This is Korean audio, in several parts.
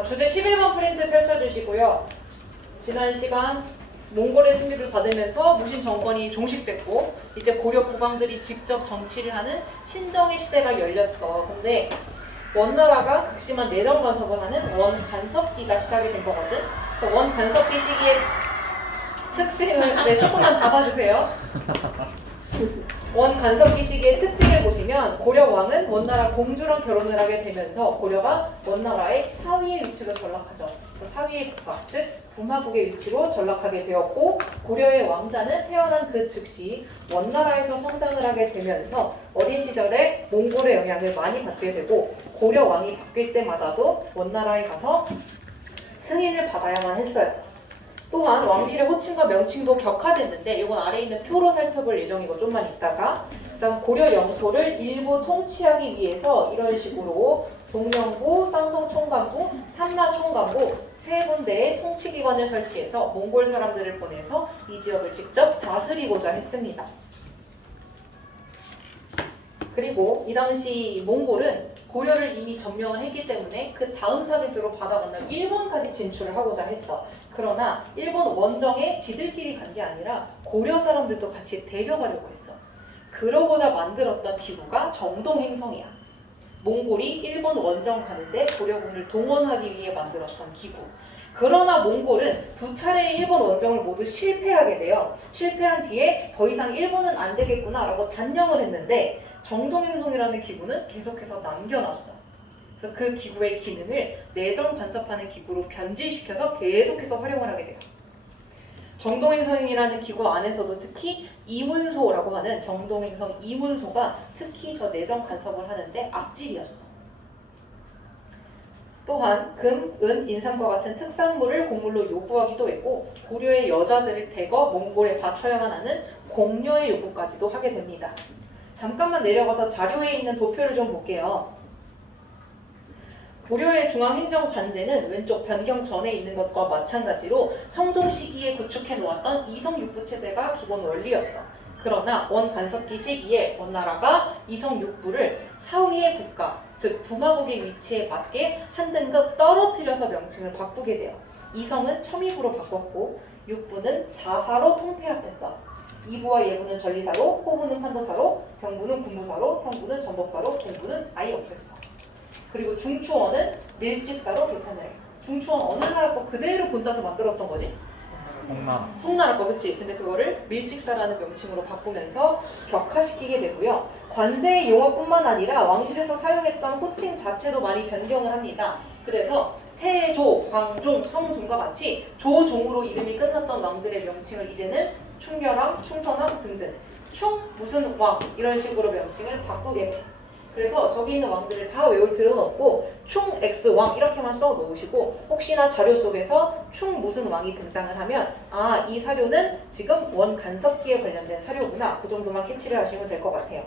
자, 주제 11번 프린트 펼쳐주시고요. 지난 시간 몽골의 승리를 받으면서 무신 정권이 종식됐고 이제 고려 국왕들이 직접 정치를 하는 신정의 시대가 열렸어. 근데 원나라가 극심한 내정 간섭을 하는 원간섭기가 시작이 된 거거든. 그래서 원간섭기 시기의 특징을 조금만 잡아주세요. 원간섭기 시기의 특징을 보시면 고려 왕은 원나라 공주랑 결혼을 하게 되면서 고려가 원나라의 사위의 위치로 전락하죠. 사위의 국가, 즉 부마국의 위치로 전락하게 되었고 고려의 왕자는 태어난 그 즉시 원나라에서 성장을 하게 되면서 어린 시절에 몽골의 영향을 많이 받게 되고 고려 왕이 바뀔 때마다도 원나라에 가서 승인을 받아야만 했어요. 또한 왕실의 호칭과 명칭도 격화됐는데 이건 아래에 있는 표로 살펴볼 예정이고 좀만 있다가 그다음 고려 영토를 일부 통치하기 위해서 이런 식으로 동령부, 쌍성총관부, 삼라총관부 세 군데의 통치기관을 설치해서 몽골 사람들을 보내서 이 지역을 직접 다스리고자 했습니다. 그리고 이 당시 몽골은 고려를 이미 점령을 했기 때문에 그 다음 타깃으로 바다 건너 일본까지 진출을 하고자 했어. 그러나 일본 원정에 지들끼리 간 게 아니라 고려 사람들도 같이 데려가려고 했어. 그러고자 만들었던 기구가 정동행성이야. 몽골이 일본 원정 가는데 고려군을 동원하기 위해 만들었던 기구. 그러나 몽골은 두 차례의 일본 원정을 모두 실패하게 돼요. 실패한 뒤에 더 이상 일본은 안 되겠구나 라고 단념을 했는데 정동행성이라는 기구는 계속해서 남겨놨어. 그래서 그 기구의 기능을 내정 간섭하는 기구로 변질시켜서 계속해서 활용을 하게 돼요. 정동행성이라는 기구 안에서도 특히 이문소라고 하는 정동행성 이문소가 특히 저 내정 간섭을 하는데 악질이었어. 또한 금, 은, 인삼과 같은 특산물을 곡물로 요구하기도 했고 고려의 여자들을 대거 몽골에 바쳐야만 하는 공여의 요구까지도 하게 됩니다. 잠깐만 내려가서 자료에 있는 도표를 좀 볼게요. 고려의 중앙행정관제는 왼쪽 변경 전에 있는 것과 마찬가지로 성종 시기에 구축해 놓았던 이성육부 체제가 기본 원리였어. 그러나 원간섭기 시기에 원나라가 이성육부를 사위의 국가, 즉 부마국의 위치에 맞게 한 등급 떨어뜨려서 명칭을 바꾸게 돼요. 이성은 첨입으로 바꿨고 육부는 사사로 통폐합했어. 이부와 예부는 전리사로, 호부는 판도사로, 경부는 군부사로, 형부는 전복사로, 공부는 아예 없앴어. 그리고 중추원은 밀직사로 개편을 해. 중추원 어느 나라 거 그대로 본따서 만들었던 거지? 송나라 거, 그치? 근데 그거를 밀직사라는 명칭으로 바꾸면서 격화시키게 되고요. 관제의 용어뿐만 아니라 왕실에서 사용했던 호칭 자체도 많이 변경을 합니다. 그래서 태조, 광종, 성종과 같이 조종으로 이름이 끝났던 왕들의 명칭을 이제는 충렬왕, 충선왕 등등 충 무슨 왕 이런 식으로 명칭을 바꾸게 돼요. 그래서 저기 있는 왕들을 다 외울 필요는 없고 충 X왕 이렇게만 써 놓으시고 혹시나 자료 속에서 충 무슨 왕이 등장을 하면 아, 이 사료는 지금 원간섭기에 관련된 사료구나 그 정도만 캐치를 하시면 될 것 같아요.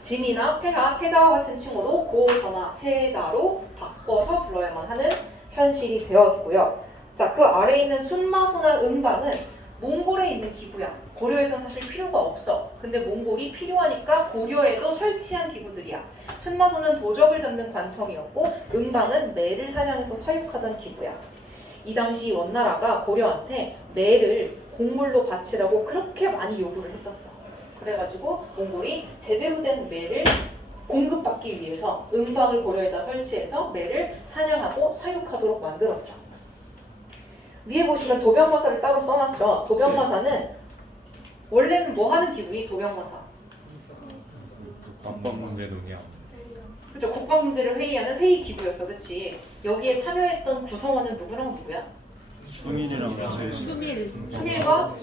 진이나 폐하, 태자와 같은 칭호도 고, 전하, 세자로 바꿔서 불러야만 하는 현실이 되었고요. 자, 그 아래에 있는 순마, 소나, 음방은 몽골에 있는 기구야. 고려에선 사실 필요가 없어. 근데 몽골이 필요하니까 고려에도 설치한 기구들이야. 순마소는 도적을 잡는 관청이었고 음방은 매를 사냥해서 사육하던 기구야. 이 당시 원나라가 고려한테 매를 곡물로 바치라고 그렇게 많이 요구를 했었어. 그래가지고 몽골이 제대로 된 매를 공급받기 위해서 음방을 고려에다 설치해서 매를 사냥하고 사육하도록 만들었죠. 위에 보시면 도병마사를 따로 써놨죠. 도병마사는 원래는 뭐 하는 기구이? 도병마사. 국방 문제 논의하고. 그죠? 국방 문제를 회의하는 회의 기구였어, 그렇지? 여기에 참여했던 구성원은 누구랑 누구야? 수민이랑 추밀과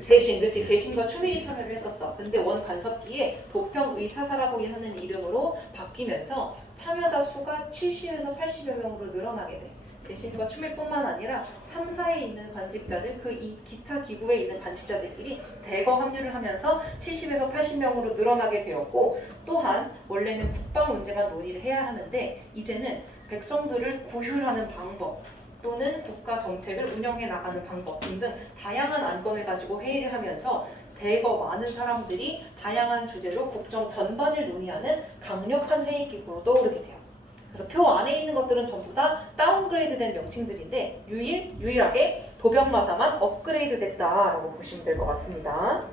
재신, 그렇지? 재신과 추밀이 참여를 했었어. 근데 원간섭기에 도평의사사라고 하는 이름으로 바뀌면서 참여자 수가 70에서 80여 명으로 늘어나게 돼. 재신과 추밀뿐만 아니라 3사에 있는 관직자들, 기타 기구에 있는 관직자들끼리 대거 합류를 하면서 70에서 80명으로 늘어나게 되었고 또한 원래는 국방 문제만 논의를 해야 하는데 이제는 백성들을 구휼하는 방법 또는 국가 정책을 운영해 나가는 방법 등등 다양한 안건을 가지고 회의를 하면서 대거 많은 사람들이 다양한 주제로 국정 전반을 논의하는 강력한 회의 기구로 떠오르게 돼요. 그래서 표 안에 있는 것들은 전부 다 다운그레이드된 명칭들인데 유일하게 도병마사만 업그레이드됐다라고 보시면 될 것 같습니다.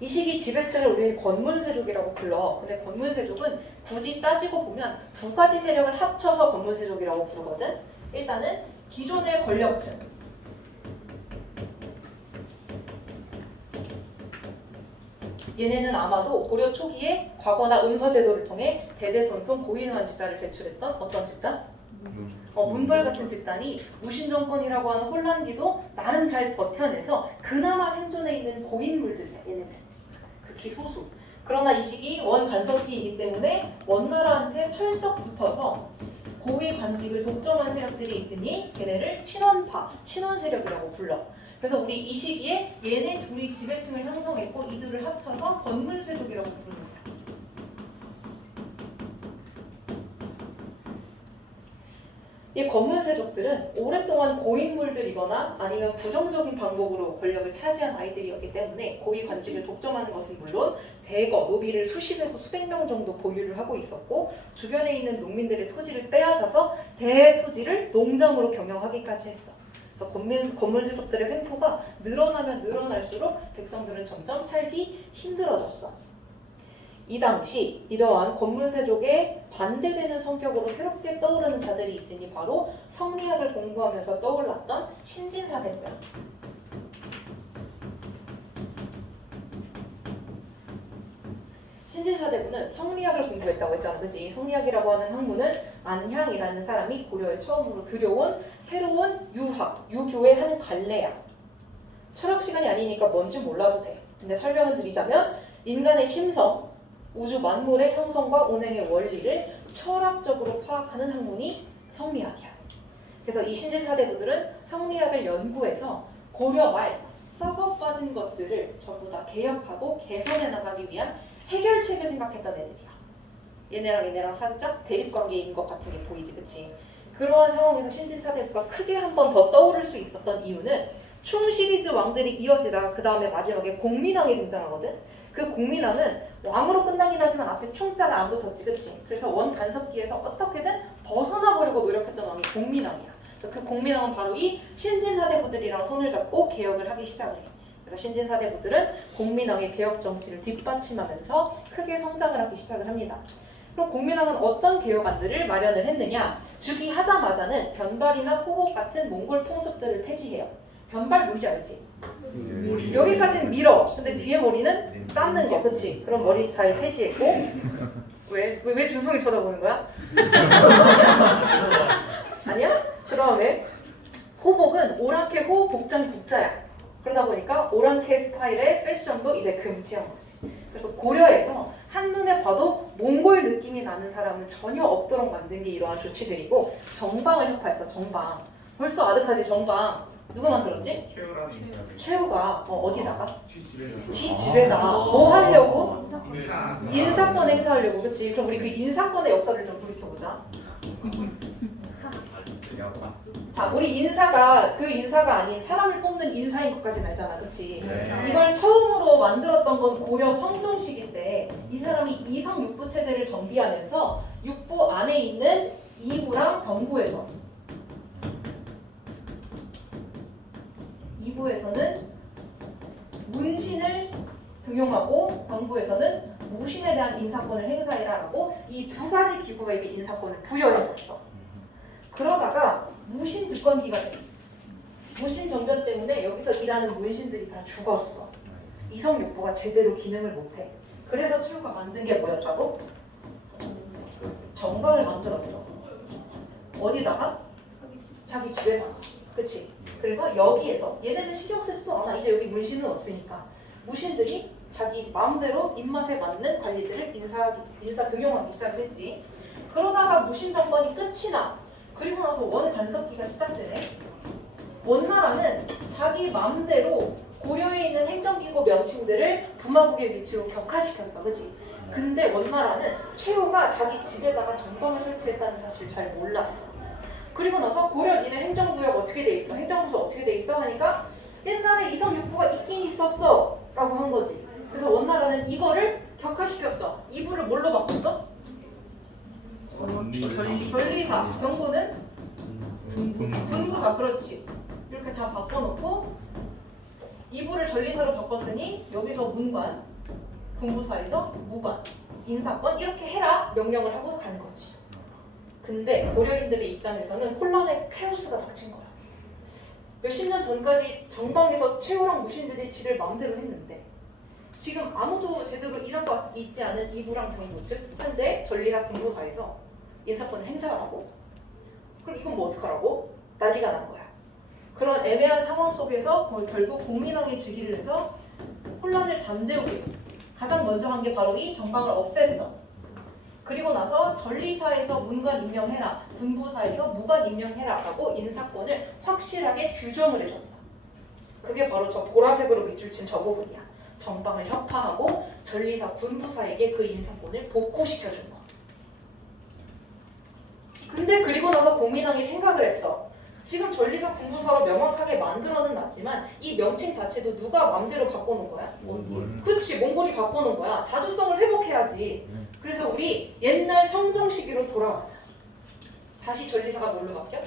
이 시기 지배층을 우리는 권문세족이라고 불러. 근데 권문세족은 굳이 따지고 보면 두 가지 세력을 합쳐서 권문세족이라고 부르거든. 일단은 기존의 권력층. 얘네는 아마도 고려 초기에 과거나 음서제도를 통해 대대손손 고인한 집단을 배출했던 어떤 집단? 문벌 같은 집단이 무신정권이라고 하는 혼란기도 나름 잘 버텨내서 그나마 생존해 있는 고인물들이야. 얘네들. 극히 소수. 그러나 이 시기 원 간섭기이기 때문에 원나라한테 철썩 붙어서 고위 관직을 독점한 세력들이 있으니 걔네를 친원파, 친원 세력이라고 불러. 그래서 우리 이 시기에 얘네 둘이 지배층을 형성했고 이들을 합쳐서 권문세족이라고 부르는 거야. 이 권문세족들은 오랫동안 고인물들이거나 아니면 부정적인 방법으로 권력을 차지한 아이들이었기 때문에 고위 관직을 독점하는 것은 물론 대거 노비를 수십에서 수백 명 정도 보유를 하고 있었고 주변에 있는 농민들의 토지를 빼앗아서 대토지를 농장으로 경영하기까지 했어. 그래서 권문세족들의 횡포가 늘어나면 늘어날수록 백성들은 점점 살기 힘들어졌어. 이 당시 이러한 권문세족에 반대되는 성격으로 새롭게 떠오르는 자들이 있으니 바로 성리학을 공부하면서 떠올랐던 신진사대들. 신진사대부는 성리학을 공부했다고 했잖아, 그치? 성리학이라고 하는 학문은 안향이라는 사람이 고려에 처음으로 들여온 새로운 유학, 유교의 한 관례야. 철학 시간이 아니니까 뭔지 몰라도 돼. 근데 설명을 드리자면 인간의 심성, 우주 만물의 형성과 운행의 원리를 철학적으로 파악하는 학문이 성리학이야. 그래서 이 신진사대부들은 성리학을 연구해서 고려 말 썩어 빠진 것들을 전부 다 개혁하고 개선해 나가기 위한 해결책을 생각했던 애들이야. 얘네랑 살짝 대립관계인 것 같은 게 보이지, 그치? 그러한 상황에서 신진사대부가 크게 한 번 더 떠오를 수 있었던 이유는 충 시리즈 왕들이 이어지다가 그 다음에 마지막에 공민왕이 등장하거든? 그 공민왕은 왕으로 끝나긴 하지만 앞에 충자가 안 붙었지, 그치? 그래서 원 간섭기에서 어떻게든 벗어나보려고 노력했던 왕이 공민왕이야. 그 공민왕은 바로 이 신진사대부들이랑 손을 잡고 개혁을 하기 시작을 해. 그래서 신진사대부들은 공민왕의 개혁 정치를 뒷받침하면서 크게 성장을 하기 시작을 합니다. 그럼 공민왕은 어떤 개혁안들을 마련을 했느냐? 즉위하자마자는 변발이나 호복 같은 몽골 풍습들을 폐지해요. 변발 뭔지 알지? 여기까지는 밀어. 근데 뒤에 머리는 깎는 거, 그치? 그럼 머리 스타일 폐지했고 왜 준성이 쳐다보는 거야? 아니야? 그 다음에 호복은 오랑캐 호 복장 국자야. 그러다 보니까 오랑캐 스타일의 패션도 이제 금지한 거지. 그래서 고려에서 한눈에 봐도 몽골 느낌이 나는 사람은 전혀 없도록 만든 게 이러한 조치들이고 정방을 혁파했어. 정방. 벌써 아득하지 정방. 누가 만들었지? 최후가 어디다가? 지 집에다. 뭐 하려고? 인사권 행사하려고. 그치? 그럼 우리 그 인사권의 역사를 좀 돌이켜보자. 자, 우리 인사가 그 인사가 아닌 사람을 뽑는 인사인 것까지는 알잖아, 그치? 이걸 처음으로 만들었던 건 고려 성종 시기 때 이 사람이 이성 육부 체제를 정비하면서 육부 안에 있는 이부랑 병부에서 2부에서는 문신을 등용하고 병부에서는 무신에 대한 인사권을 행사해라라고 이 두 가지 기구에게 인사권을 부여했었어. 그러다가 무신 집권 기간에 무신 정변 때문에 여기서 일하는 문신들이 다 죽었어. 이성 육부가 제대로 기능을 못해. 그래서 최후가 만든 게 뭐였다고? 정방을 만들었어. 어디다가? 자기 집에다가. 그치? 그래서 여기에서 얘네는 신경 쓰지도 않아. 이제 여기 문신은 없으니까 무신들이 자기 마음대로 입맛에 맞는 관리들을 인사 등용하기 시작을 했지. 그러다가 무신 정권이 끝이 나. 그리고 나서 원 간섭기가 시작되네. 원나라는 자기 마음대로 고려에 있는 행정기구 명칭들을 부마국의 위치로 격화시켰어. 그치? 근데 원나라는 최후가 자기 집에다가 정방을 설치했다는 사실을 잘 몰랐어. 그리고 나서 고려 니네 행정구역 어떻게 돼 있어? 행정부서 어떻게 돼 있어? 하니까 옛날에 이성 육부가 있긴 있었어 라고 한 거지. 그래서 원나라는 이거를 격화시켰어. 이부를 뭘로 바꿨어? 전리사, 병부는 군부사. 그렇지. 이렇게 다 바꿔놓고 이부를 전리사로 바꿨으니 여기서 문관, 군부사에서 무관, 인사권 이렇게 해라 명령을 하고 가는 거지. 근데 고려인들의 입장에서는 혼란의 카오스가 닥친 거야. 몇십 년 전까지 정방에서 최호랑 무신들이 지를 마음대로 했는데 지금 아무도 제대로 일한 것 있지 않은 이부랑 병부, 즉 현재 전리사 군부사에서 인사권을 행사하라고? 그럼 이건 뭐 어떡하라고? 난리가 난 거야. 그런 애매한 상황 속에서 결국 공민왕이 즉위를 해서 혼란을 잠재우기 가장 먼저 한 게 바로 이 정방을 없앴어. 그리고 나서 전리사에서 문관 임명해라, 군부사에서 무관 임명해라라고 인사권을 확실하게 규정을 해줬어. 그게 바로 저 보라색으로 밑줄 친 저 부분이야. 정방을 혁파하고 전리사, 군부사에게 그 인사권을 복구시켜준 거. 근데 그리고 나서 공민왕이 생각을 했어. 지금 전리사, 군부사로 명확하게 만들어는 놨지만 이 명칭 자체도 누가 마음대로 바꿔놓은 거야? 몽골. 그치, 몽골이 바꿔놓은 거야. 자주성을 회복해야지. 그래서 우리 옛날 성종 시기로 돌아가자. 다시 전리사가 뭘로 바뀌어?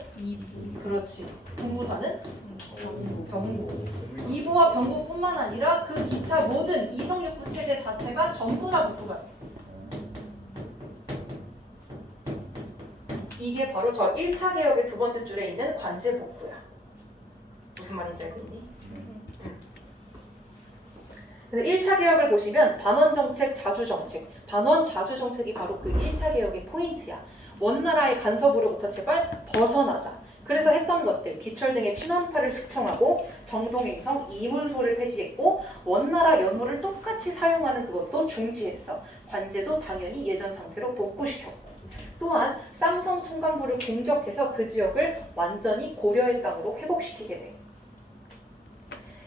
그렇지. 군부사는 병부. 이부와 병부뿐만 아니라 그 기타 모든 이성육부 체제 자체가 전부 다 복구가 돼. 이게 바로 저 1차 개혁의 두 번째 줄에 있는 관제 복구야. 무슨 말인지 알겠니? 그래서 1차 개혁을 보시면 반원 정책, 자주 정책, 반원 자주 정책이 바로 그 1차 개혁의 포인트야. 원나라의 간섭으로부터 제발 벗어나자. 그래서 했던 것들, 기철 등의 친원파를 숙청하고 정동행성, 이문소를 폐지했고 원나라 연호를 똑같이 사용하는 그것도 중지했어. 관제도 당연히 예전 상태로 복구시켰고 또한 쌈성 송간부를 공격해서 그 지역을 완전히 고려의 땅으로 회복시키게 돼.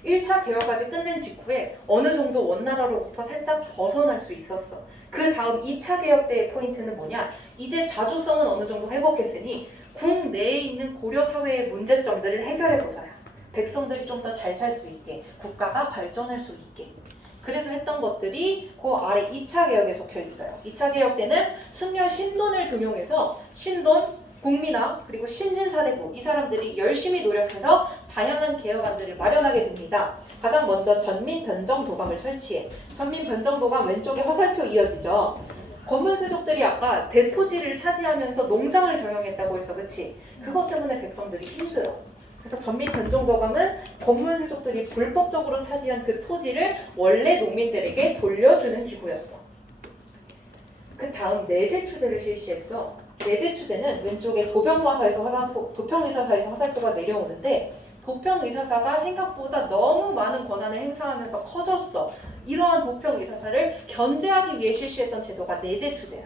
1차 개혁까지 끝낸 직후에 어느 정도 원나라로부터 살짝 벗어날 수 있었어. 그 다음 2차 개혁 때의 포인트는 뭐냐? 이제 자주성은 어느 정도 회복했으니 국내에 있는 고려 사회의 문제점들을 해결해보자야. 백성들이 좀 더 잘 살 수 있게, 국가가 발전할 수 있게. 그래서 했던 것들이 그 아래 2차 개혁에 적혀 있어요. 2차 개혁 때는 승려 신돈을 등용해서 신돈, 공민왕, 그리고 신진사대부 이 사람들이 열심히 노력해서 다양한 개혁안들을 마련하게 됩니다. 가장 먼저 전민변정도감을 설치해. 전민변정도감 왼쪽에 화살표 이어지죠. 검은세족들이 아까 대토지를 차지하면서 농장을 경영했다고 했어, 그치? 그것 때문에 백성들이 힘들어. 그래서 전민변정도감은 검문세족들이 불법적으로 차지한 그 토지를 원래 농민들에게 돌려주는 기구였어. 그 다음 내재추제를 실시했어. 내재추제는 왼쪽에 도평의사사에서 화살표가 내려오는데 도평의사사가 생각보다 너무 많은 권한을 행사하면서 커졌어. 이러한 도평의사사를 견제하기 위해 실시했던 제도가 내재추제야.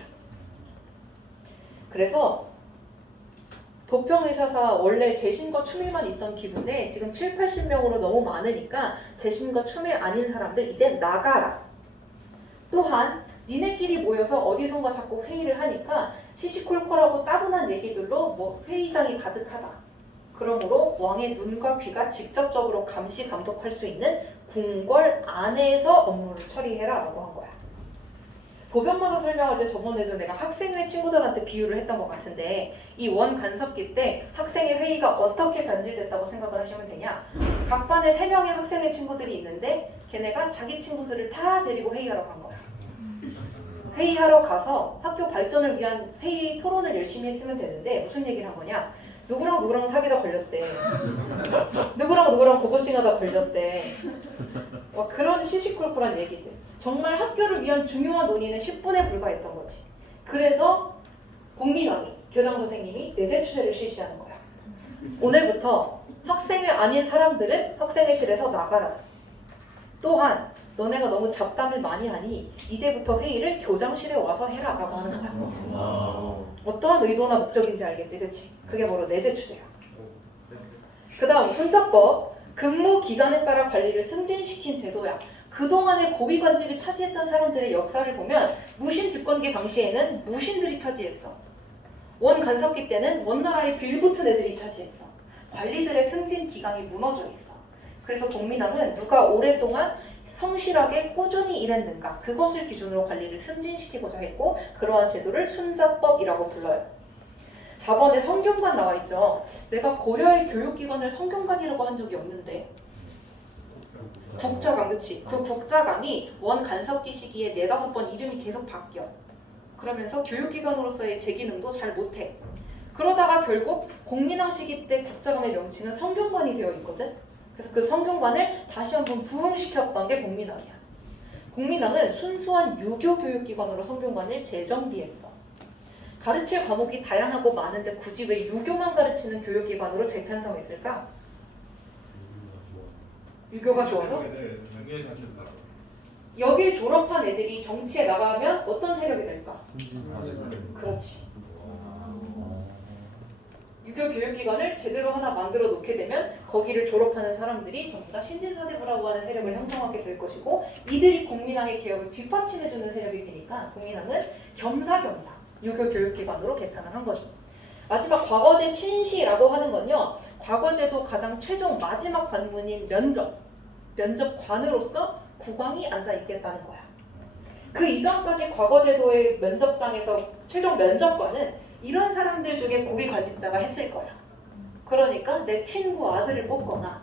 그래서 도평의사사 원래 재신과 추밀만 있던 기분에 지금 7, 80명으로 너무 많으니까 재신과 추밀 아닌 사람들 이제 나가라. 또한 니네끼리 모여서 어디선가 자꾸 회의를 하니까 시시콜콜하고 따분한 얘기들로 뭐 회의장이 가득하다. 그러므로 왕의 눈과 귀가 직접적으로 감시 감독할 수 있는 궁궐 안에서 업무를 처리해라 라고 한 거야. 도변마사 설명할 때 저번에도 내가 학생회 친구들한테 비유를 했던 것 같은데 이 원 간섭기 때 학생회 회의가 어떻게 변질됐다고 생각을 하시면 되냐? 각 반에 3명의 학생회 친구들이 있는데 걔네가 자기 친구들을 다 데리고 회의하러 간 거야. 회의하러 가서 학교 발전을 위한 회의 토론을 열심히 했으면 되는데 무슨 얘기를 한 거냐? 누구랑 누구랑 사귀다 걸렸대. 누구랑 누구랑 고고싱하다 걸렸대. 그런 시시콜콜한 얘기들. 정말 학교를 위한 중요한 논의는 10분에 불과했던 거지. 그래서 공민왕이 교장선생님이 내재추제를 실시하는 거야. 오늘부터 학생회 아닌 사람들은 학생회실에서 나가라. 또한 너네가 너무 잡담을 많이 하니 이제부터 회의를 교장실에 와서 해라 라고 하는 거야. 어떠한 의도나 목적인지 알겠지, 그치? 그게 바로 내재추제야. 그 다음 훈자법, 근무 기간에 따라 관리를 승진시킨 제도야. 그동안의 고위관직을 차지했던 사람들의 역사를 보면 무신 집권기 당시에는 무신들이 차지했어. 원 간섭기 때는 원나라의 빌붙은 애들이 차지했어. 관리들의 승진 기강이 무너져 있어. 그래서 동민왕은 누가 오랫동안 성실하게 꾸준히 일했는가 그것을 기준으로 관리를 승진시키고자 했고 그러한 제도를 순자법이라고 불러요. 4번에 성균관 나와 있죠. 내가 고려의 교육기관을 성균관이라고 한 적이 없는데. 국자감, 그치? 그 국자감이 원 간섭기 시기에 4-5번 이름이 계속 바뀌어. 그러면서 교육기관으로서의 제 기능도 잘 못해. 그러다가 결국 공민왕 시기 때 국자감의 명칭은 성균관이 되어 있거든. 그래서 그 성균관을 다시 한번 부흥시켰던 게 공민왕이야. 공민왕은 순수한 유교 교육기관으로 성균관을 재정비했어. 가르칠 과목이 다양하고 많은데 굳이 왜 유교만 가르치는 교육기관으로 재편성했을까? 유교가 좋아서? 여길 졸업한 애들이 정치에 나가면 어떤 세력이 될까? 그렇지. 유교 교육기관을 제대로 하나 만들어 놓게 되면 거기를 졸업하는 사람들이 전부 다 신진사대부라고 하는 세력을 형성하게 될 것이고 이들이 공민왕의 개혁을 뒷받침해주는 세력이 되니까 공민왕은 겸사겸사 유교 교육기관으로 개편을 한 거죠. 마지막 과거제 친시라고 하는 건요. 과거제도 가장 최종 마지막 관문인 면접관으로서 국왕이 앉아있겠다는 거야. 그 이전까지 과거제도의 면접장에서 최종 면접관은 이런 사람들 중에 고위관직자가 했을 거야. 그러니까 내 친구 아들을 뽑거나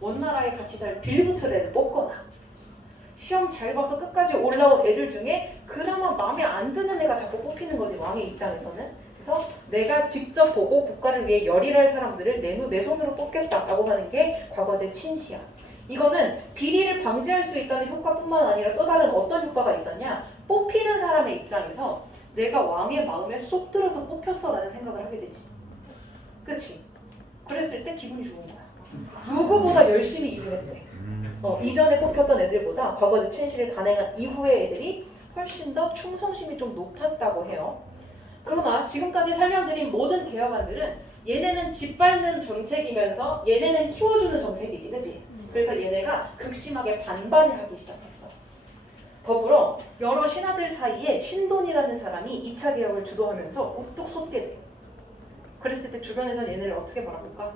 원나라에 같이 잘 빌붙을 애를 뽑거나 시험 잘 봐서 끝까지 올라온 애들 중에 그나마 마음에 안 드는 애가 자꾸 뽑히는 거지, 왕의 입장에서는. 그래서 내가 직접 보고 국가를 위해 열일할 사람들을 내 손으로 뽑겠다라고 하는 게 과거제 친시야. 이거는 비리를 방지할 수 있다는 효과뿐만 아니라 또 다른 어떤 효과가 있었냐? 뽑히는 사람의 입장에서 내가 왕의 마음에 쏙 들어서 뽑혔어라는 생각을 하게 되지. 그치? 그랬을 때 기분이 좋은 거야. 누구보다 열심히 일을 했대. 이전에 뽑혔던 애들보다 과거제 친시를 단행한 이후의 애들이 훨씬 더 충성심이 좀 높았다고 해요. 그러나 지금까지 설명드린 모든 개혁안들은 얘네는 짓밟는 정책이면서 얘네는 키워주는 정책이지, 그치? 그래서 얘네가 극심하게 반발을 하기 시작했어. 더불어 여러 신하들 사이에 신돈이라는 사람이 2차 개혁을 주도하면서 우뚝 솟게 돼. 그랬을 때 주변에서 얘네를 어떻게 바라볼까?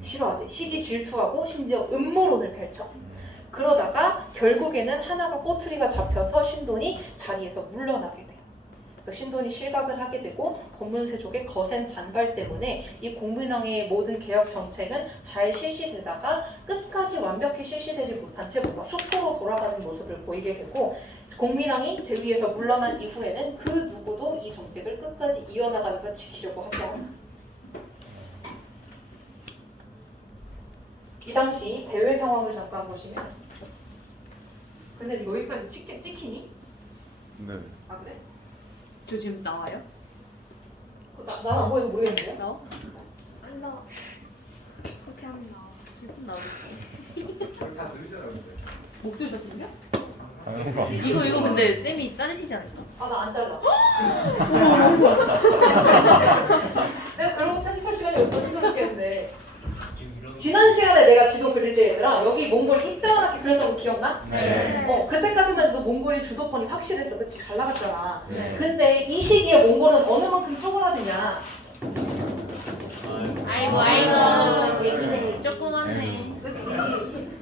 싫어하지. 시기 질투하고 심지어 음모론을 펼쳐. 그러다가 결국에는 하나가 꼬투리가 잡혀서 신돈이 자리에서 물러나게 돼. 그래서 신돈이 실각을 하게 되고 건문세족의 거센 반발 때문에 이 공민왕의 모든 개혁 정책은 잘 실시되다가 끝까지 완벽히 실시되지 못한 채 뭔가 수포로 돌아가는 모습을 보이게 되고 공민왕이 제위에서 물러난 이후에는 그 누구도 이 정책을 끝까지 이어나가면서 지키려고 하지 않아. 이 당시 대외 상황을 잠깐 보시면 근데 여기까지 찍히니? 네. 아 그래? 저 지금 나와요? 난 안 보여서 모르겠는데? 나와? 아니 나 그렇게 하면 나와. 나오겠지. 목소리 다 들려? 당연한 거 아니야? 이거 근데 쌤이 자르시지 않을까? 아 나 안 잘라. 내가 그런 거 편집할 시간이 없어서 생각했는데 지난 시간에 내가 지도 그릴 때 얘들아 여기 몽골 이따만하게 그렸던 거 기억나? 네. 그때까지만 해도 몽골이 주도권이 확실했어. 그치? 잘 나갔잖아. 네. 근데 이 시기에 몽골은 어느 만큼 쪼그라드냐? 아이고 얘기네 조그맣네. 그치?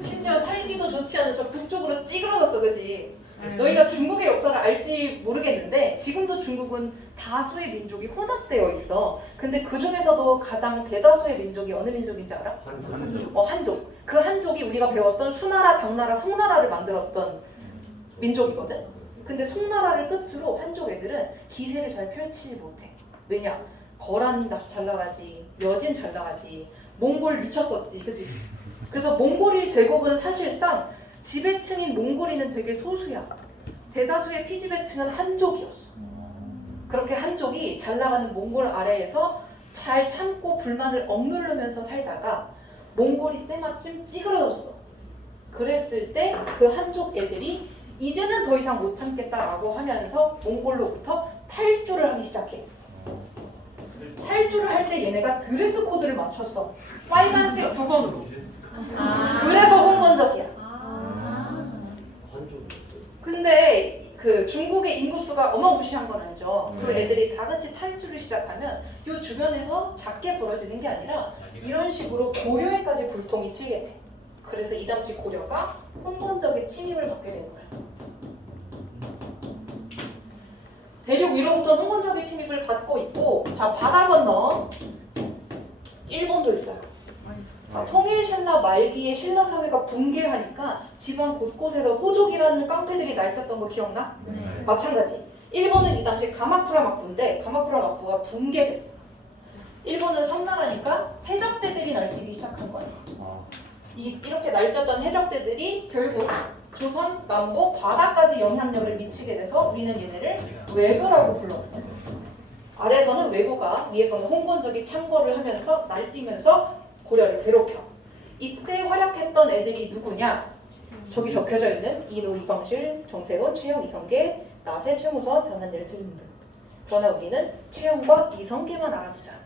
심지어 살기도 좋지 않은 저 북쪽으로 찌그러졌어. 그치? 너희가 중국의 역사를 알지 모르겠는데 지금도 중국은 다수의 민족이 혼합되어 있어. 근데 그 중에서도 가장 대다수의 민족이 어느 민족인지 알아? 한족. 그 한족이 우리가 배웠던 수나라, 당나라, 송나라를 만들었던 민족이거든. 근데 송나라를 끝으로 한족 애들은 기세를 잘 펼치지 못해. 왜냐? 거란 잘 나가지, 여진 잘 나가지, 몽골 미쳤었지, 그치? 그래서 몽골일 제국은 사실상 지배층인 몽골인은 되게 소수야. 대다수의 피지배층은 한족이었어. 그렇게 한족이 잘 나가는 몽골 아래에서 잘 참고 불만을 억누르면서 살다가 몽골이 때마침 찌그러졌어. 그랬을 때 그 한족 애들이 이제는 더 이상 못 참겠다라고 하면서 몽골로부터 탈주를 하기 시작해. 탈주를 할 때 얘네가 드레스 코드를 맞췄어. 빨간색 두건으로. 그래서 홍건적이야. 근데 그 중국의 인구수가 어마무시한 건 알죠. 그 애들이 다 같이 탈주를 시작하면 이 주변에서 작게 벌어지는 게 아니라 이런 식으로 고려에까지 불통이 튀게 돼. 그래서 이 당시 고려가 홍건적의 침입을 받게 된 거야. 대륙 위로부터 홍건적인 침입을 받고 있고, 자 바다 건너 일본도 있어요. 자, 통일 신라 말기에 신라 사회가 붕괴하니까 지방 곳곳에서 호족이라는 깡패들이 날뛰었던 거 기억나? 네. 마찬가지. 일본은 이 당시 가마쿠라 막부인데 가마쿠라 막부가 붕괴됐어. 일본은 섬나라니까 해적대들이 날뛰기 시작한 거야. 이렇게 날뛰었던 해적대들이 결국 조선 남북 바다까지 영향력을 미치게 돼서 우리는 얘네를 왜구라고 불렀어. 아래에서는 왜구가, 위에서는 홍건적이 창궐을 하면서 날뛰면서 고려를 괴롭혀. 이때 활약했던 애들이 누구냐? 저기 적혀져 있는 이노, 이방실, 정세훈, 최영, 이성계, 나세, 최무선, 변한열 등등. 그러나 우리는 최영과 이성계만 알아두자.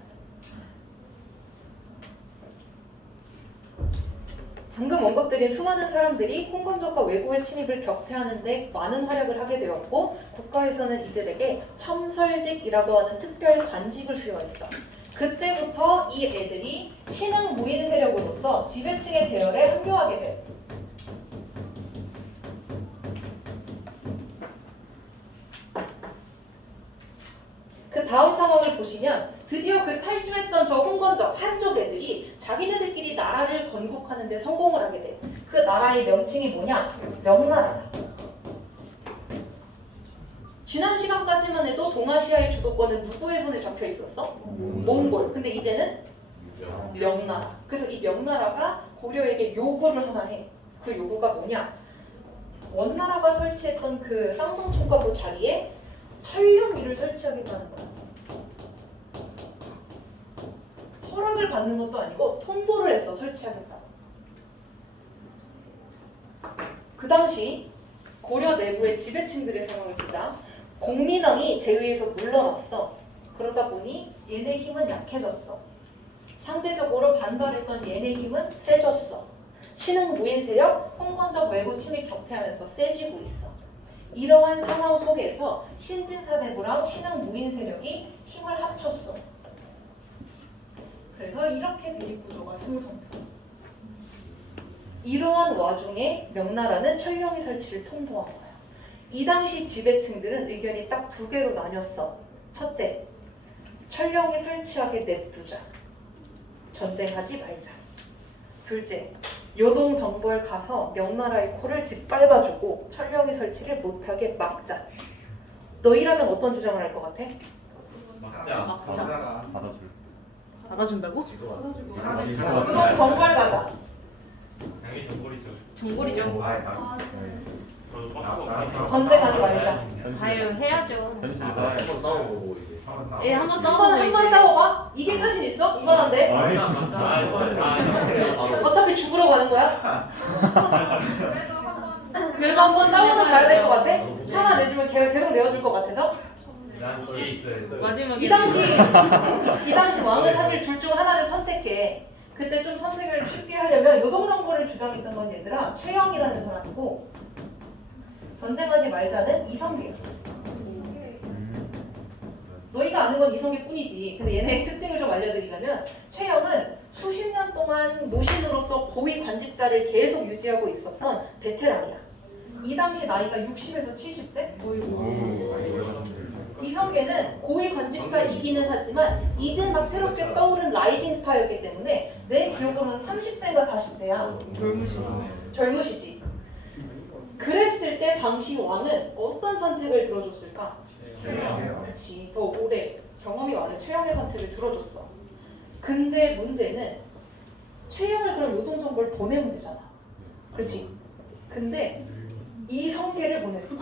방금 언급드린 수많은 사람들이 홍건적과 왜구의 침입을 격퇴하는데 많은 활약을 하게 되었고, 국가에서는 이들에게 첨설직이라고 하는 특별 관직을 수여했어. 그때부터 이 애들이 신흥 무인 세력으로서 지배층의 대열에 합류하게 돼. 그 다음 상황을 보시면 드디어 그 탈주했던 저 홍건적 한족 애들이 자기네들끼리 나라를 건국하는 데 성공을 하게 돼. 그 나라의 명칭이 뭐냐? 명나라. 지난 시간까지만 해도 동아시아의 주도권은 누구의 손에 잡혀 있었어? 몽골. 근데 이제는 명나라. 그래서 이 명나라가 고려에게 요구를 하나 해. 그 요구가 뭐냐? 원나라가 설치했던 그 쌍성총과부 자리에 천령위를 설치하겠다는 거야. 허락을 받는 것도 아니고 통보를 했어. 설치하겠다. 그 당시 고려 내부의 지배층들의 상황을 보자. 공민왕이 제위에서 물러났어. 그러다 보니 얘네 힘은 약해졌어. 상대적으로 반발했던 얘네 힘은 세졌어. 신흥 무인 세력, 홍건적 왜구 침입 격퇴하면서 세지고 있어. 이러한 상황 속에서 신진사대부랑 신흥 무인 세력이 힘을 합쳤어. 그래서 이렇게 대립구조가 형성돼. 이러한 와중에 명나라는 천령위 설치를 통보한 거야. 이 당시 지배층들은 의견이 딱 두 개로 나뉘었어. 첫째, 천령위 설치하게 냅두자. 전쟁하지 말자. 둘째, 요동 정벌 가서 명나라의 코를 짓밟아주고 천령위 설치를 못하게 막자. 너희라면 어떤 주장을 할 것 같아? 막자. 받아줄. 받아준다고? 요동 정벌 가자. 당연히 정골이죠. 정골이죠. 전쟁하지 말자. 아유 해야죠. 현실이 한번 다. 싸워보고 이제. 예, 한번 한번 싸워보고 싸워봐. 이길 자신 있어? 이만한데? 어차피 죽으러 가는 거야. 그래도 한번 그래도 한번 싸우는 가야 될 것 같아? 하나 내주면 계속 내어줄 것 같아서? 난 뒤에 있어야 돼. 마지막에 이 당시 왕은 사실 둘 중 하나를 선택해. 그때 좀 선택을 쉽게 하려면 요동정벌을 주장했던 건 얘들아 최영이라는 사람이고, 전쟁하지 말자는 이성계야. 너희가 아는 건 이성계뿐이지. 근데 얘네의 특징을 좀 알려드리자면, 최영은 수십 년 동안 노신으로서 고위 관직자를 계속 유지하고 있었던 베테랑이야. 이 당시 나이가 60에서 70대? 이성계는 고위 관직자이기는 하지만 이제 막 새롭게 떠오른 라이징 스타였기 때문에 내 기억으로는 30대인가 40대야. 젊으시지. 그랬을 때 당시 왕은 어떤 선택을 들어줬을까? 그치, 더 오래 경험이 많은 최영의 선택을 들어줬어. 근데 문제는 최영을 그럼 요동정벌 보내면 되잖아. 그치? 근데 이성계를 보냈어.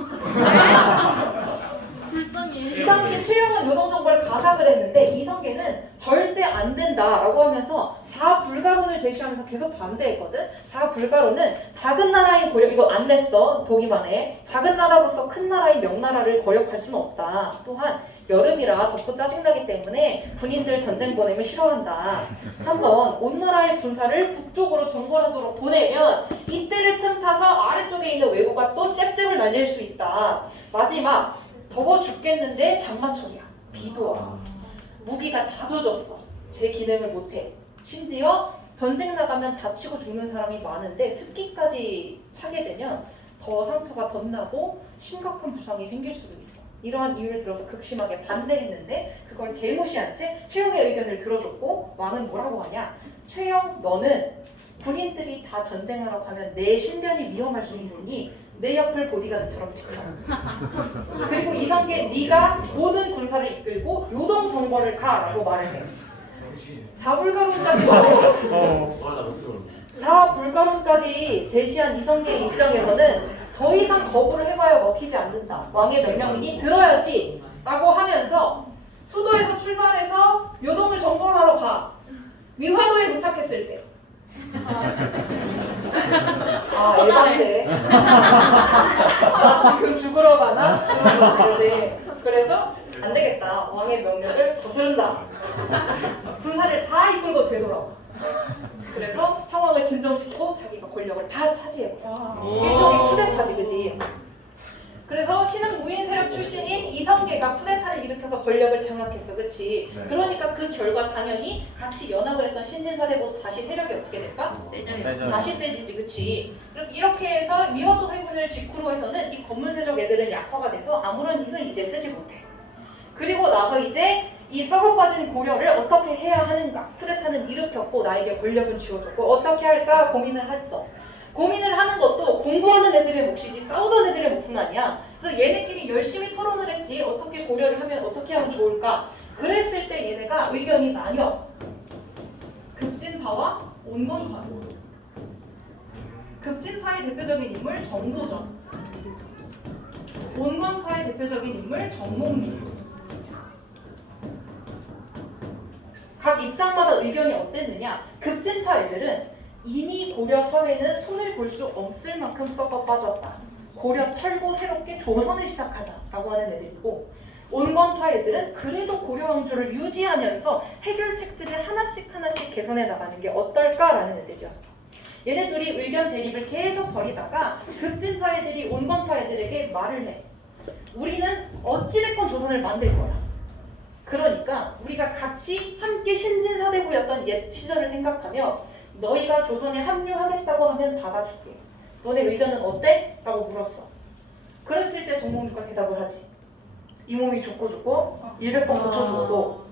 불쌍해. 이 당시 최영은 요동정벌 가자 그랬는데 이성계는 절대 안 된다라고 하면서 사불가론을 제시하면서 계속 반대했거든. 사불가론은 작은 나라인 고려, 이거 안 냈어. 보기만 해. 작은 나라로서 큰 나라인 명나라를 거역할 수는 없다. 또한 여름이라 덥고 짜증나기 때문에 군인들 전쟁 보내면 싫어한다. 한번 온 나라의 군사를 북쪽으로 정벌하도록 보내면 이때를 틈타서 아래쪽에 있는 왜구가 또 잽잽을 날릴 수 있다. 마지막, 더워 죽겠는데 장마철이야. 비도 와. 무기가 다 젖었어. 제 기능을 못해. 심지어 전쟁 나가면 다치고 죽는 사람이 많은데 습기까지 차게 되면 더 상처가 덧나고 심각한 부상이 생길 수도 있어. 이러한 이유를 들어서 극심하게 반대했는데 그걸 개무시한 채 최영의 의견을 들어줬고 왕은 뭐라고 하냐? 최영 너는 군인들이 다 전쟁하러 가면 내 신변이 위험할 수 있으니 내 옆을 보디가드처럼 지켜라. 그리고 이성계 네가 모든 군사를 이끌고 요동 정벌을 가라고 말을 해요. 사불가론까지 제시한 이성계의 입장에서는 더 이상 거부를 해봐야 먹히지 않는다. 왕의 명령이니 들어야지 라고 하면서 수도에서 출발해서 요동을 정벌하러 가. 위화도에 도착했을 때 예반데 나 지금 죽으러 가나? 그러지. 그래서 안 되겠다. 왕의 명령을 거스른다. 군사를 다 이끌고 되돌아와. 그래서 상황을 진정시키고 자기가 권력을 다 차지해버려. 일종의 쿠데타지, 그지? 그래서 신흥 무인 세력 출신인 이성계가 쿠데타를 일으켜서 권력을 장악했어, 그치? 네. 그러니까 그 결과 당연히 같이 연합을 했던 신진사대보다 다시 세력이 어떻게 될까? 세져요. 다시 세지지, 그치? 이렇게 해서 위화도 회군을 직후로 해서는 이 건문세력 애들은 약화가 돼서 아무런 힘을 이제 쓰지 못해. 그리고 나서 이제 이 썩어 빠진 고려를 어떻게 해야 하는가? 쿠데타는 일으켰고 나에게 권력은 쥐어줬고 어떻게 할까 고민을 했어. 고민을 하는 것도 공부하는 애들의 몫이지 싸우던 애들의 몫은 아니야. 그래서 얘네끼리 열심히 토론을 했지. 어떻게 고려를 하면 어떻게 하면 좋을까? 그랬을 때 얘네가 의견이 나뉘어. 급진파와 온건파. 급진파의 대표적인 인물 정도전. 온건파의 대표적인 인물 정몽주. 각 입장마다 의견이 어땠느냐? 급진파 애들은 이미 고려 사회는 손을 볼 수 없을 만큼 썩어 빠졌다. 고려 털고 새롭게 조선을 시작하자라고 하는 애들이고, 온건파 애들은 그래도 고려 왕조를 유지하면서 해결책들을 하나씩 개선해 나가는 게 어떨까라는 애들이었어. 얘네 둘이 의견 대립을 계속 벌이다가 급진파 애들이 온건파 애들에게 말을 해. 우리는 어찌됐건 조선을 만들 거야. 그러니까 우리가 같이 함께 신진사대부였던 옛 시절을 생각하며 너희가 조선에 합류하겠다고 하면 받아줄게. 너네 의견은 어때? 라고 물었어. 그랬을 때 정몽주가 대답을 하지. 이 몸이 죽고 100번 고쳐줘도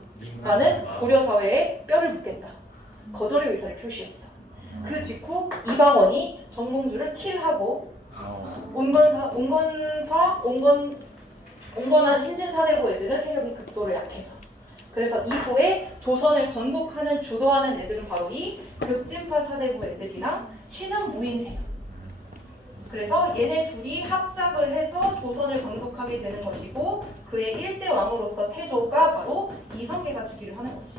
나는 고려사회에 뼈를 묻겠다. 거절의 의사를 표시했어. 그 직후 이방원이 정몽주를 킬하고 온건한 신진사대부 애들은 세력이 극도로 약해져. 그래서 이후에 조선을 건국하는 주도하는 애들은 바로 이 급진파 사대부 애들이랑 신흥 무인 세력. 그래서 얘네 둘이 합작을 해서 조선을 건국하게 되는 것이고 그의 1대 왕으로서 태조가 바로 이성계가 즉위를 하는 거지.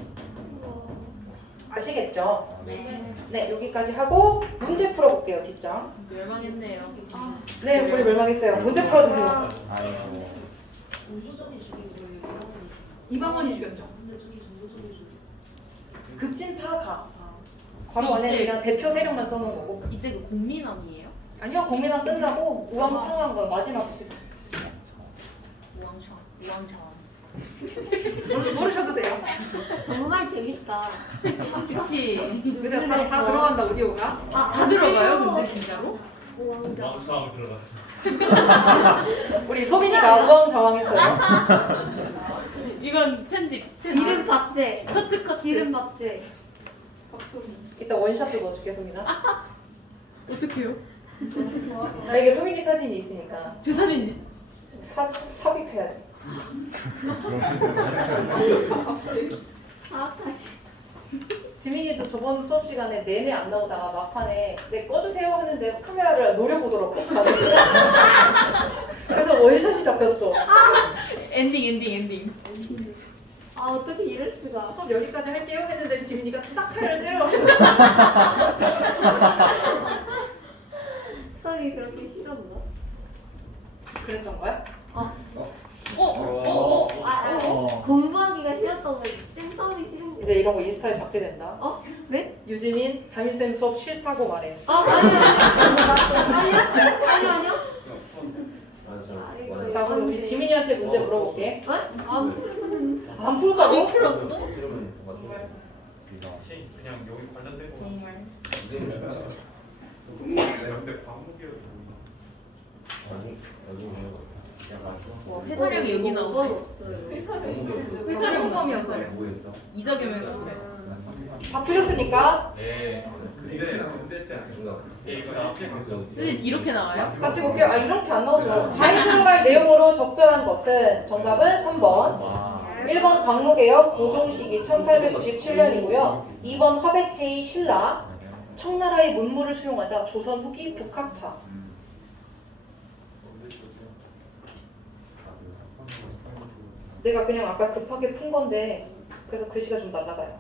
아시겠죠? 네, 여기까지 하고 문제 풀어볼게요, 뒷장. 멸망했네요. 네, 우리 멸망했어요. 문제 풀어주세요. 아이고. 이방원이 죽였죠. 급진파가 바로 안에 그냥 대표 세력만 써놓은 거고. 이때 그 공민왕이에요? 아니요, 공민왕 끝나고 우왕창왕과 마지막 집. 우왕창. 모르셔도 돼요. 정말 재밌다. 그치. 근데 다 들어간다 오디오가. 다 들어가요? 근데 진짜로? 우왕좌. 왕창 들어가. 우리 소민이가 우왕좌왕했어요. 이건 편집. 이름 박제. 커트. 이름 박제. 이따 원샷도 넣어줄게, 소민아. 어떡해요? 나에게 소민이 사진이 있으니까 제 사진 삽입해야지. 아, 다시. 지민이도 저번 수업 시간에 내내 안 나오다가 막판에 네 꺼주세요 하는데 카메라를 노려보더라고. 그래서 원샷이 잡혔어. 엔딩. 아, 어떻게 이럴 수가. 수업 여기까지 할게요 했는데 지민이가 딱 카메라를 찌르었어. 수업이 그렇게 싫었나? 그랬던 거야? 공부하기가 싫었던 거지. 쌤 싫은 거. 이제 이런 거 인스타에 박제된다. 왜? 유진인 담임쌤 수업 싫다고 말해. 아니요. 자, 그럼 우리 지민이한테 문제 물어볼게. 안 못 풀었다고? 풀었어? 그냥 여기 관련된 거. 정말. 근데 과목이어도. 와, 회사력이 여기 나오네. 회사력 홍범이었어요. 이자겸에 나오네. 다 풀렸습니까? 네. 이거 나왔으면 근데 이렇게 나와요? 같이 볼게요. 아 이렇게 안 나오죠. 가에 들어갈 내용으로 적절한 것은 정답은 3번. 와. 1번 광로개혁 고종시기 1897년이고요. 2번 화백제의 신라 청나라의 문물을 수용하자 조선 후기 북학파. 내가 그냥 아까 급하게 푼 건데 그래서 글씨가 좀 날라가요.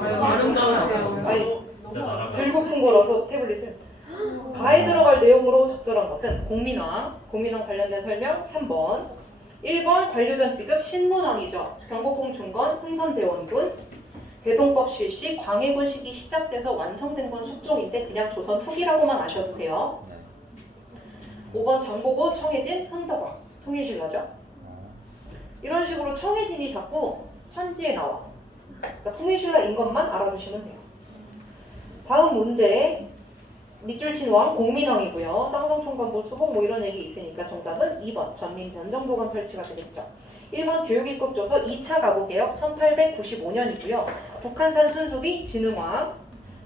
아유, 아름다우세요. 아니 진짜 나랑 들고 푼 거라서 태블릿을. 가에 들어갈 내용으로 적절한 것은 공민왕 관련된 설명 3번. 1번 관료전 지급 신문왕이죠. 경복궁 중건 흥선대원군. 대동법 실시 광해군 시기 시작돼서 완성된 건 숙종인데 그냥 조선 후기라고만 아셔도 돼요. 5번 장보고 청해진 흥덕왕 통일신라죠. 이런 식으로 청해진이 자꾸 선지에 나와. 그러니까 통일신라인 것만 알아두시면 돼요. 다음 문제. 밑줄 친 왕 공민왕이고요. 쌍성총관보 수복 뭐 이런 얘기 있으니까 정답은 2번 전민 변정도관 펼치가 되겠죠. 1번 교육입국 조서 2차 가보개혁 1895년이고요. 북한산 순수비 진흥왕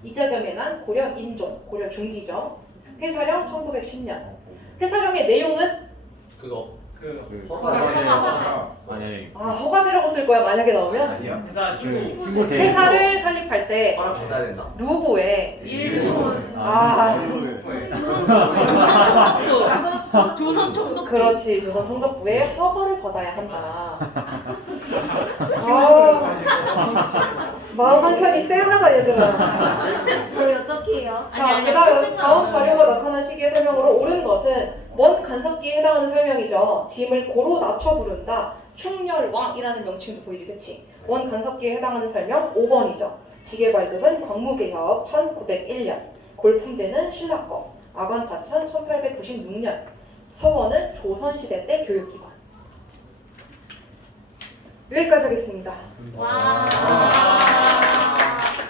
이자겸의 난 고려 인종 고려 중기죠. 회사령 1910년. 회사령의 내용은 아니 아 허가제라고 쓸 거야 만약에 나오면. 회사 신고. 신고 제일 회사를 설립할 때 허락 받아야 된다. 누구의 일본. 조선 총독. 그렇지 조선 총독부의 허가를 받아야 한다. 마음 한켠이 쎄하다 얘들아. 저희 어떻게 해요? 자, 다음 자료가 나타난 시기의 설명으로 옳은 것은 먼 간섭기에 해당하는 설명이죠. 짐을 고로 낮춰 부른다. 충렬왕이라는 명칭도 보이지, 그치? 원 간섭기에 해당하는 설명 5번이죠. 지게 발급은 광무개혁 1901년, 골품제는 신라거, 아관파천 1896년, 서원은 조선시대 때 교육기관. 여기까지 하겠습니다. 와.